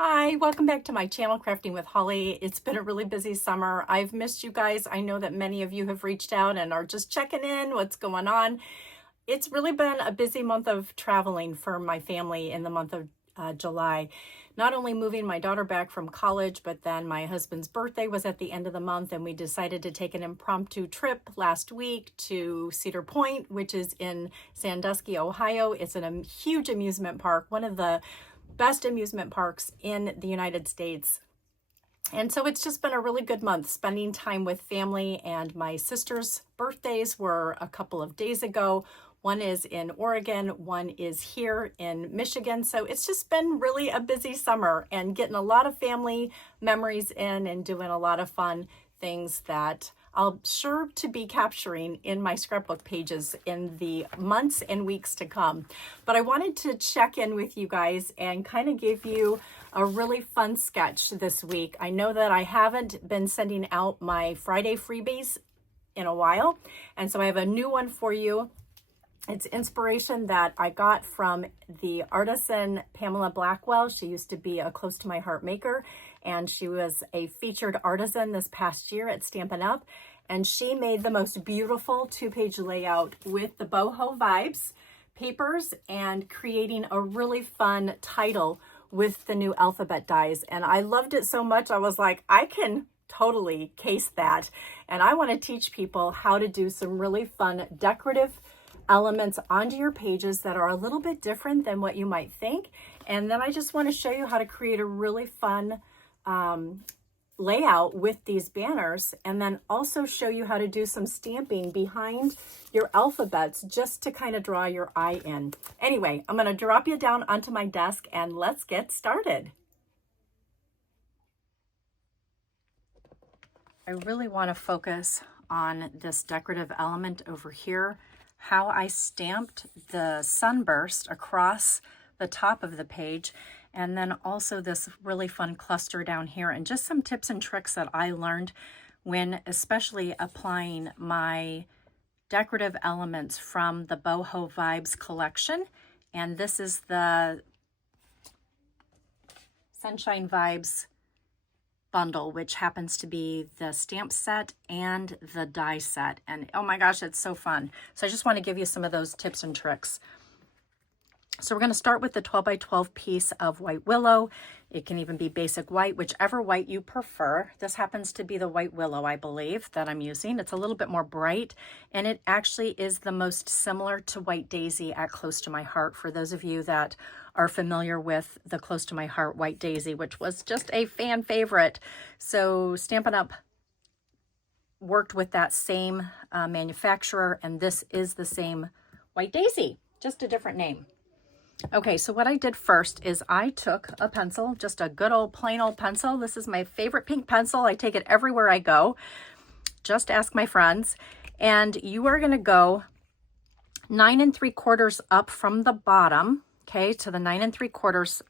Hi, welcome back to my channel, Crafting with Holly. It's been a really busy summer. I've missed you guys. I know that many of you have reached out and are just checking in, what's going on. It's really been a busy month of traveling for my family in the month of July. Not only moving my daughter back from college, but then my husband's birthday was at the end of the month, and we decided to take an impromptu trip last week to Cedar Point, which is in Sandusky, Ohio. It's a huge amusement park, one of the best amusement parks in the United States. And so it's just been a really good month spending time with family, and my sister's birthdays were a couple of days ago. One is in Oregon, one is here in Michigan. So it's just been really a busy summer and getting a lot of family memories in and doing a lot of fun things that I'll sure to be capturing in my scrapbook pages in the months and weeks to come. But I wanted to check in with you guys and kind of give you a really fun sketch this week. I know that I haven't been sending out my Friday freebies in a while, and so I have a new one for you. It's inspiration that I got from the artisan Pamela Blackwell. She used to be a close to my heart maker, and she was a featured artisan this past year at Stampin' Up. And she made the most beautiful 2-page layout with the boho vibes papers and creating a really fun title with the new alphabet dies. And I loved it so much, I was like, I can totally case that. And I want to teach people how to do some really fun decorative elements onto your pages that are a little bit different than what you might think. And then I just want to show you how to create a really fun layout with these banners, and then also show you how to do some stamping behind your alphabets just to kind of draw your eye in. Anyway, I'm going to drop you down onto my desk and let's get started. I really want to focus on this decorative element over here, how I stamped the sunburst across the top of the page, and then also this really fun cluster down here, and just some tips and tricks that I learned when especially applying my decorative elements from the Boho Vibes collection. And this is the Sunshine Vibes bundle, which happens to be the stamp set and the die set. And oh my gosh, it's so fun. So I just want to give you some of those tips and tricks. So we're going to start with the 12 by 12 piece of white willow. It can even be basic white, whichever white you prefer. This happens to be the white willow, I believe, that I'm using. It's a little bit more bright, and it actually is the most similar to white daisy at Close to My Heart, for those of you that are familiar with the Close to My Heart white daisy, which was just a fan favorite. So Stampin' Up! Worked with that same manufacturer, and this is the same white daisy, just a different name. Okay, so what I did first is I took a pencil, just a good old plain old pencil. This is my favorite pink pencil. I take it everywhere I go. Just ask my friends. And you are going to go 9 3/4 up from the bottom, okay, to the 9 3/4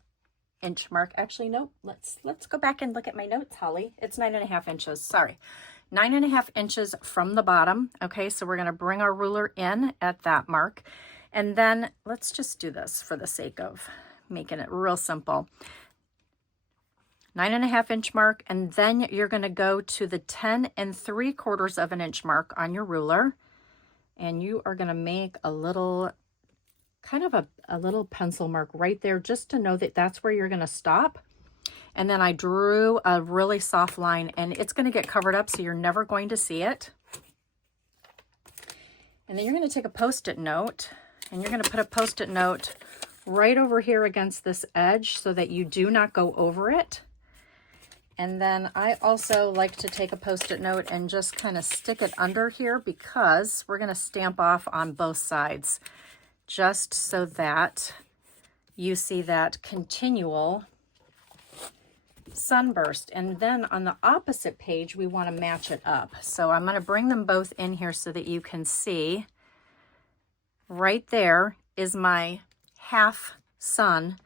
inch mark. Actually, no, let's go back and look at my notes, Holly. It's 9.5 inches. Sorry, 9.5 inches from the bottom. Okay, so we're going to bring our ruler in at that mark. And then let's just do this for the sake of making it real simple. 9.5 inch mark, and then you're going to go to the 10 3/4 inch mark on your ruler, and you are going to make a little, kind of a little pencil mark right there, just to know that that's where you're going to stop. And then I drew a really soft line, and it's going to get covered up, so you're never going to see it. And then you're going to take a Post-it note, and you're going to put a Post-it note right over here against this edge so that you do not go over it. And then I also like to take a Post-it note and just kind of stick it under here, because we're going to stamp off on both sides, just so that you see that continual sunburst. And then on the opposite page, we want to match it up. So I'm going to bring them both in here so that you can see. Right there is my half sun,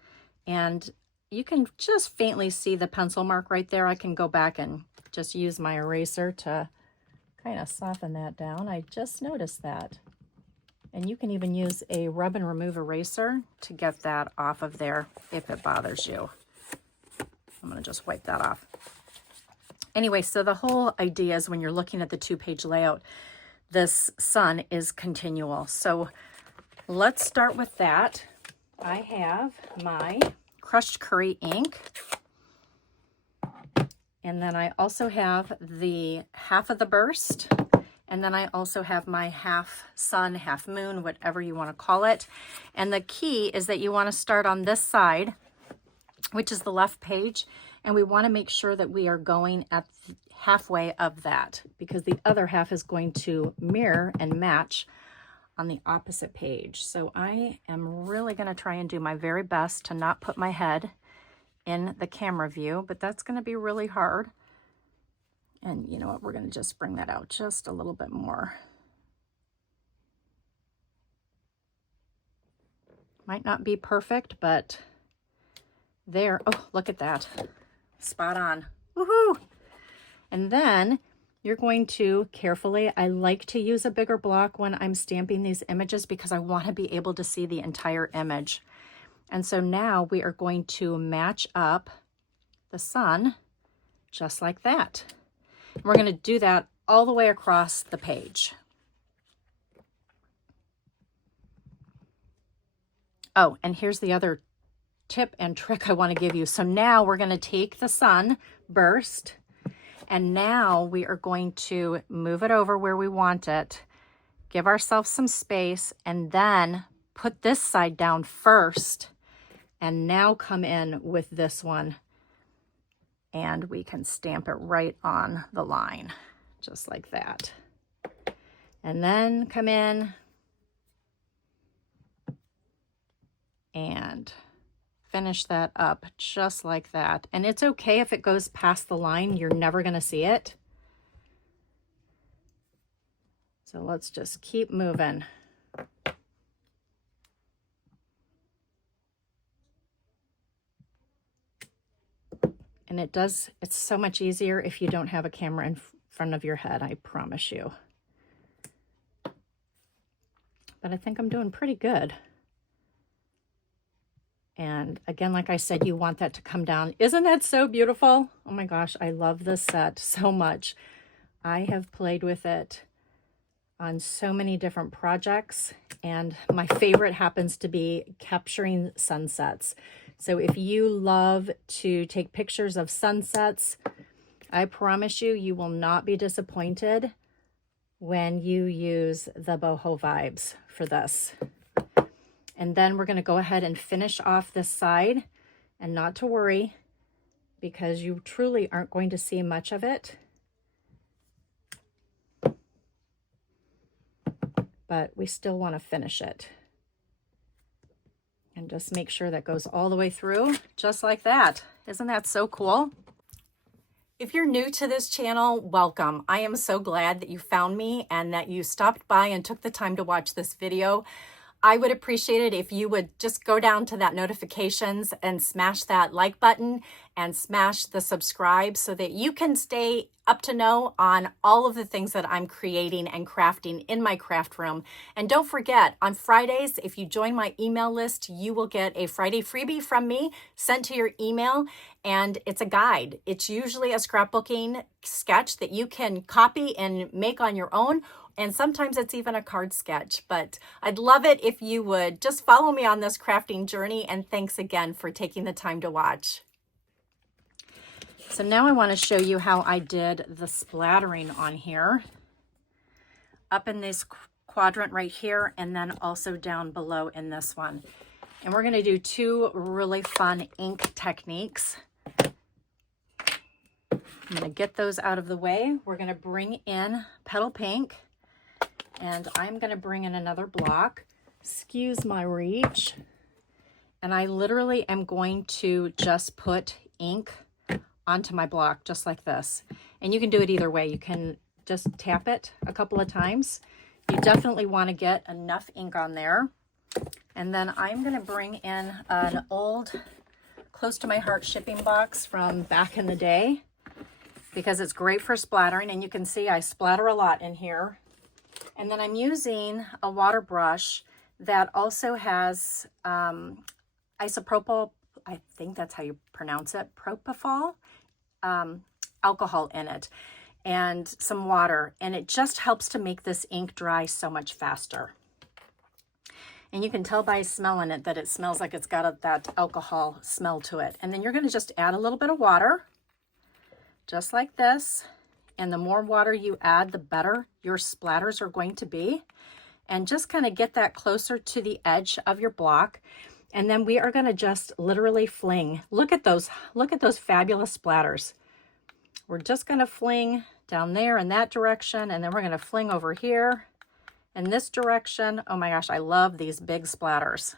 and you can just faintly see the pencil mark right there. I can go back and just use my eraser to kind of soften that down. I just noticed that. And you can even use a rub and remove eraser to get that off of there if it bothers you. I'm going to just wipe that off. Anyway, so the whole idea is when you're looking at the 2-page layout, this sun is continual. So let's start with that. I have my crushed curry ink. And then I also have the half of the burst. And then I also have my half sun, half moon, whatever you want to call it. And the key is that you want to start on this side, which is the left page. And we want to make sure that we are going at halfway of that, because the other half is going to mirror and match on the opposite page. So I am really going to try and do my very best to not put my head in the camera view, but that's going to be really hard. And you know what, we're going to just bring that out just a little bit more. Might not be perfect, but there. Oh, look at that. Spot on. Woohoo! And then you're going to carefully, I like to use a bigger block when I'm stamping these images because I want to be able to see the entire image. And so now we are going to match up the sun just like that. We're going to do that all the way across the page. Oh, and here's the other tip and trick I want to give you. So now we're going to take the sun burst, and now we are going to move it over where we want it, give ourselves some space, and then put this side down first, and now come in with this one. And we can stamp it right on the line, just like that. And then come in and finish that up just like that. And it's okay if it goes past the line, you're never going to see it. So let's just keep moving. And it's so much easier if you don't have a camera in front of your head, I promise you. But I think I'm doing pretty good. And again, like I said, you want that to come down. Isn't that so beautiful? Oh my gosh, I love this set so much. I have played with it on so many different projects, and my favorite happens to be capturing sunsets. So if you love to take pictures of sunsets, I promise you, you will not be disappointed when you use the boho vibes for this. And then we're going to go ahead and finish off this side, and not to worry, because you truly aren't going to see much of it. But we still want to finish it. And just make sure that goes all the way through, just like that. Isn't that so cool? If you're new to this channel, welcome. I am so glad that you found me and that you stopped by and took the time to watch this video. I would appreciate it if you would just go down to that notifications and smash that like button and smash the subscribe so that you can stay up to know on all of the things that I'm creating and crafting in my craft room. And don't forget, on Fridays, if you join my email list, you will get a Friday freebie from me sent to your email, and it's a guide. It's usually a scrapbooking sketch that you can copy and make on your own, and sometimes it's even a card sketch. But I'd love it if you would just follow me on this crafting journey, and thanks again for taking the time to watch. So now I want to show you how I did the splattering on here, up in this quadrant right here, and then also down below in this one. And we're going to do two really fun ink techniques. I'm going to get those out of the way. We're going to bring in Petal Pink, and I'm going to bring in another block. Excuse my reach. And I literally am going to just put ink onto my block just like this. And you can do it either way. You can just tap it a couple of times. You definitely want to get enough ink on there. And then I'm going to bring in an old close to my heart shipping box from back in the day, because it's great for splattering, and you can see I splatter a lot in here. And then I'm using a water brush that also has isopropyl I think that's how you pronounce it, propofol, alcohol in it, and some water, and it just helps to make this ink dry so much faster. And you can tell by smelling it that it smells like it's got that alcohol smell to it. And then you're going to just add a little bit of water, just like this. And the more water you add, the better your splatters are going to be. And just kind of get that closer to the edge of your block. And then we are going to just literally fling. Look at those fabulous splatters. We're just going to fling down there in that direction, and then we're going to fling over here in this direction. Oh my gosh, I love these big splatters.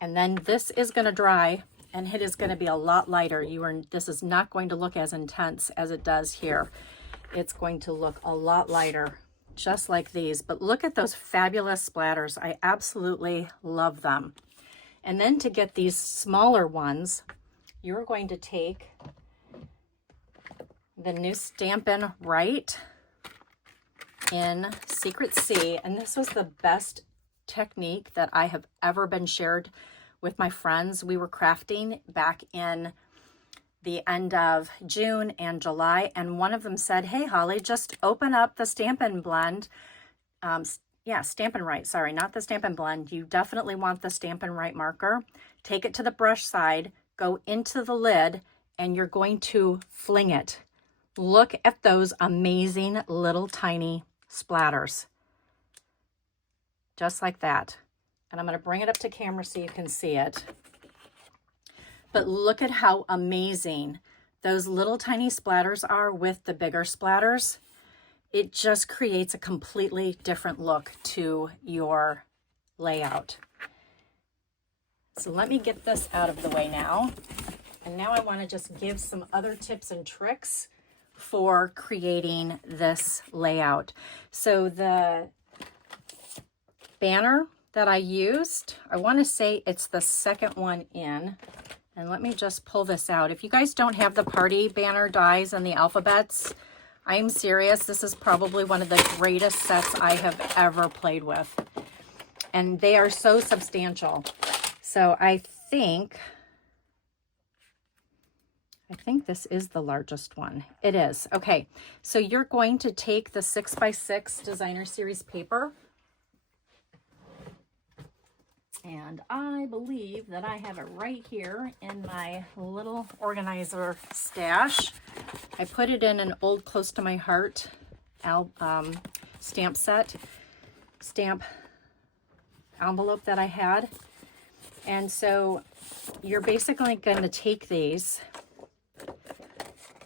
And then this is going to dry, and it is going to be a lot lighter. This is not going to look as intense as it does here. It's going to look a lot lighter, just like these. But look at those fabulous splatters. I absolutely love them. And then to get these smaller ones, you're going to take the new Stampin' Right in Secret C. And this was the best technique that I have ever been shared with my friends. We were crafting back in the end of June and July, and one of them said, hey Holly, just open up the Stampin' Blend. Stampin' Right, sorry, not the Stampin' Blend. You definitely want the Stampin' Right marker. Take it to the brush side, go into the lid, and you're going to fling it. Look at those amazing little tiny splatters. Just like that. And I'm going to bring it up to camera so you can see it. But look at how amazing those little tiny splatters are with the bigger splatters. It just creates a completely different look to your layout. So let me get this out of the way now. And now I want to just give some other tips and tricks for creating this layout. So the banner that I used, I want to say it's the second one in. And let me just pull this out. If you guys don't have the party banner dies and the alphabets, I'm serious. This is probably one of the greatest sets I have ever played with. And they are so substantial. So I think this is the largest one. It is. Okay, so you're going to take the 6x6 Designer Series paper. And I believe that I have it right here in my little organizer stash. I put it in an old Close to My Heart stamp envelope that I had. And so you're basically going to take these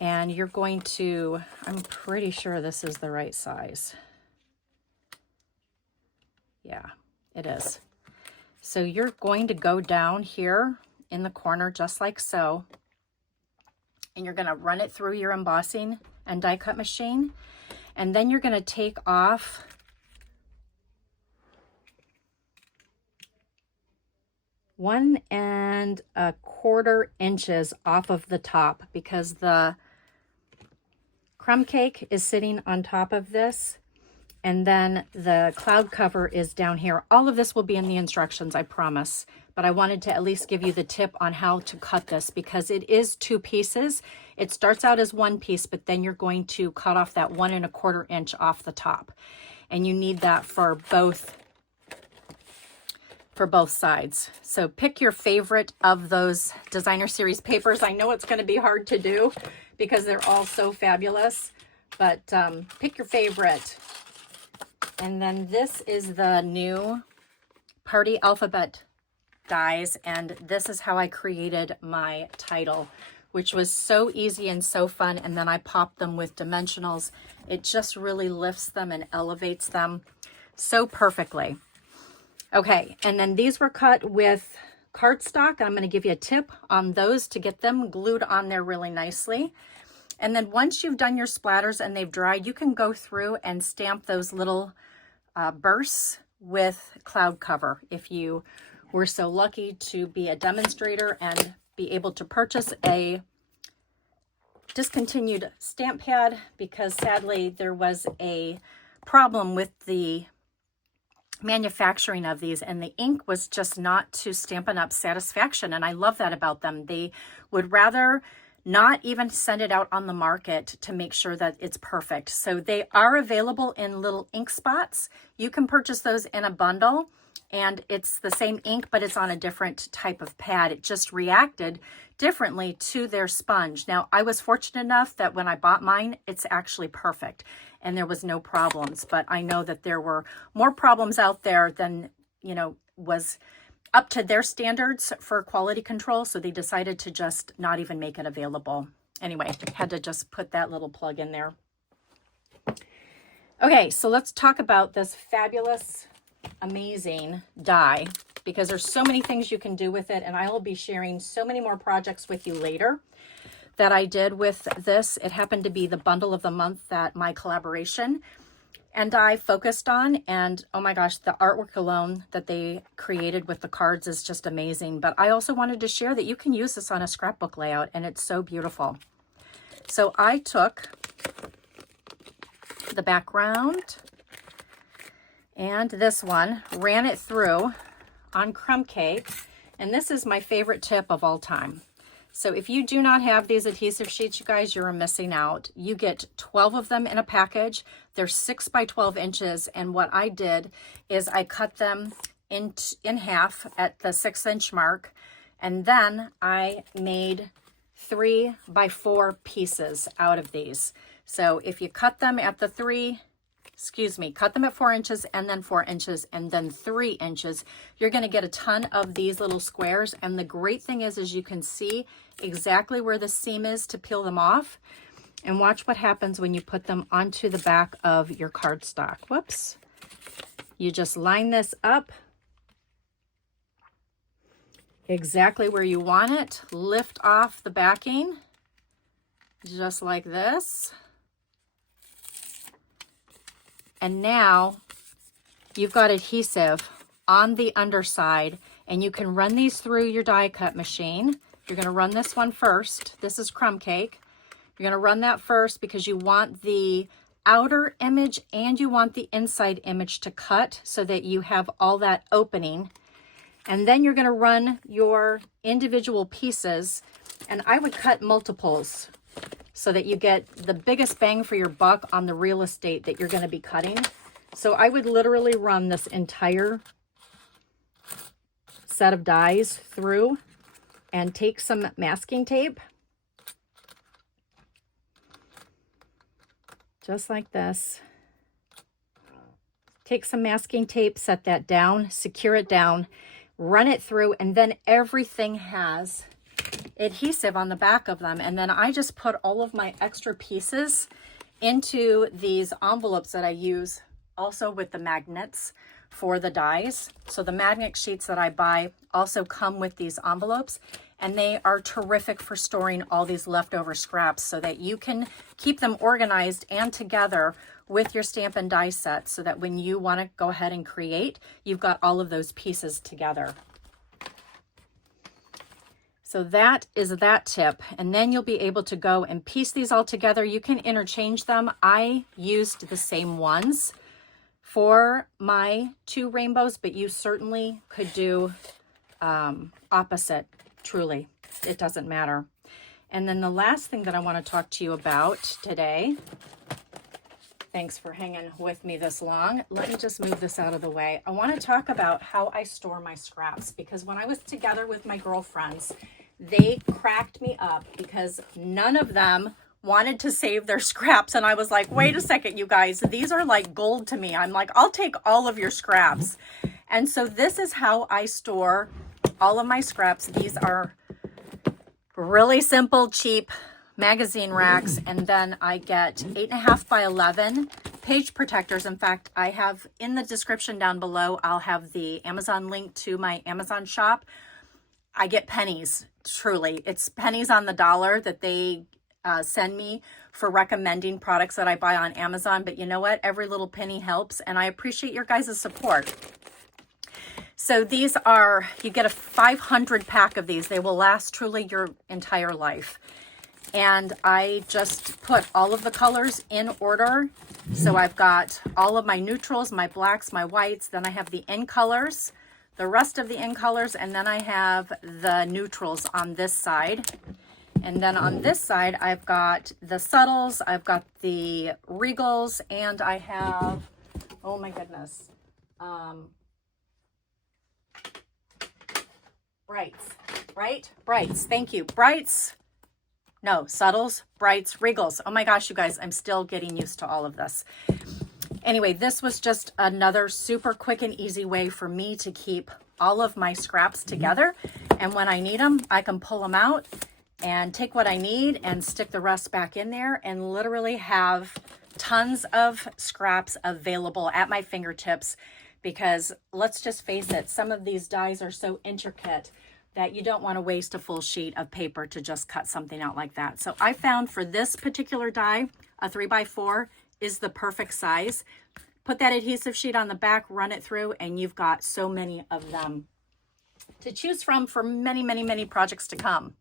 and you're going to, I'm pretty sure this is the right size. Yeah, it is. So you're going to go down here in the corner just like so, and you're going to run it through your embossing and die cut machine, and then you're going to take off one and a quarter inches off of the top, because the crumb cake is sitting on top of this, and then the cloud cover is down here. All of this will be in the instructions, I promise. But I wanted to at least give you the tip on how to cut this, because it is 2 pieces. It starts out as 1 piece, but then you're going to cut off that 1 1/4 inch off the top. And you need that for both sides. So pick your favorite of those Designer Series papers. I know it's going to be hard to do because they're all so fabulous, but pick your favorite. And then this is the new Party Alphabet dies, and this is how I created my title, which was so easy and so fun. And then I popped them with dimensionals. It just really lifts them and elevates them so perfectly. Okay, and then these were cut with cardstock. I'm going to give you a tip on those to get them glued on there really nicely. And then once you've done your splatters and they've dried, you can go through and stamp those little bursts with cloud cover. If you were so lucky to be a demonstrator and be able to purchase a discontinued stamp pad, because sadly there was a problem with the manufacturing of these, and the ink was just not to Stampin' Up satisfaction, and I love that about them. They would rather not even send it out on the market to make sure that it's perfect. So they are available in little ink spots. You can purchase those in a bundle, and it's the same ink, but it's on a different type of pad. It just reacted differently to their sponge. Now, I was fortunate enough that when I bought mine, it's actually perfect and there was no problems, but I know that there were more problems out there than, you know, was up to their standards for quality control. So they decided to just not even make it available. Anyway, had to just put that little plug in there. Okay, so let's talk about this fabulous, amazing die, because there's so many things you can do with it, and I will be sharing so many more projects with you later that I did with this. It happened to be the bundle of the month that my collaboration and I focused on, and oh my gosh, the artwork alone that they created with the cards is just amazing. But I also wanted to share that you can use this on a scrapbook layout, and it's so beautiful. So I took the background and this one, ran it through on crumb cake, and this is my favorite tip of all time. So if you do not have these adhesive sheets, you guys, you're missing out. You get 12 of them in a package. They're 6 by 12 inches, and what I did is I cut them in half at the 6-inch mark, and then I made 3 by 4 pieces out of these. So if you cut them at the cut them at 4 inches and then 4 inches and then 3 inches, you're going to get a ton of these little squares. And the great thing is you can see exactly where the seam is to peel them off. And watch what happens when you put them onto the back of your cardstock. Whoops. You just line this up exactly where you want it. Lift off the backing just like this. And now you've got adhesive on the underside, and you can run these through your die cut machine. You're going to run this one first. This is crumb cake. You're going to run that first because you want the outer image and you want the inside image to cut so that you have all that opening. And then you're going to run your individual pieces, and I would cut multiples so that you get the biggest bang for your buck on the real estate that you're going to be cutting. So I would literally run this entire set of dies through and take some masking tape, just like this. Take some masking tape, set that down, secure it down, run it through, and then everything has adhesive on the back of them. And then I just put all of my extra pieces into these envelopes that I use also with the magnets for the dies. So the magnet sheets that I buy also come with these envelopes, and they are terrific for storing all these leftover scraps so that you can keep them organized and together with your Stampin' Die set, so that when you want to go ahead and create, you've got all of those pieces together. So that is that tip. And then you'll be able to go and piece these all together. You can interchange them. I used the same ones for my 2 rainbows, but you certainly could do opposite, truly. It doesn't matter. And then the last thing that I want to talk to you about today, thanks for hanging with me this long. Let me just move this out of the way. I want to talk about how I store my scraps, because when I was together with my girlfriends, they cracked me up because none of them wanted to save their scraps. And I was like, wait a second, you guys, these are like gold to me. I'm like, I'll take all of your scraps. And so this is how I store all of my scraps. These are really simple, cheap magazine racks. And then I get 8.5 by 11 page protectors. In fact, I have in the description down below, I'll have the Amazon link to my Amazon shop. I get pennies, truly. It's pennies on the dollar that they send me for recommending products that I buy on Amazon. But you know what? Every little penny helps, and I appreciate your guys' support. So these are, you get a 500 pack of these. They will last truly your entire life. and I just put all of the colors in order. So I've got all of my neutrals, my blacks, my whites, then I have the in colors, the rest of the in colors, and then I have the neutrals on this side. And then on this side, I've got the subtles, I've got the regals, and I have, oh my goodness, brights, right? Brights, thank you. Brights, no, subtles, brights, regals. Oh my gosh, you guys, I'm still getting used to all of this. Anyway, this was just another super quick and easy way for me to keep all of my scraps together. And when I need them, I can pull them out and take what I need and stick the rest back in there and literally have tons of scraps available at my fingertips, because let's just face it, some of these dies are so intricate that you don't want to waste a full sheet of paper to just cut something out like that. So I found for this particular die, a 3x4 is the perfect size. Put that adhesive sheet on the back, run it through, and you've got so many of them to choose from for many, many, many projects to come.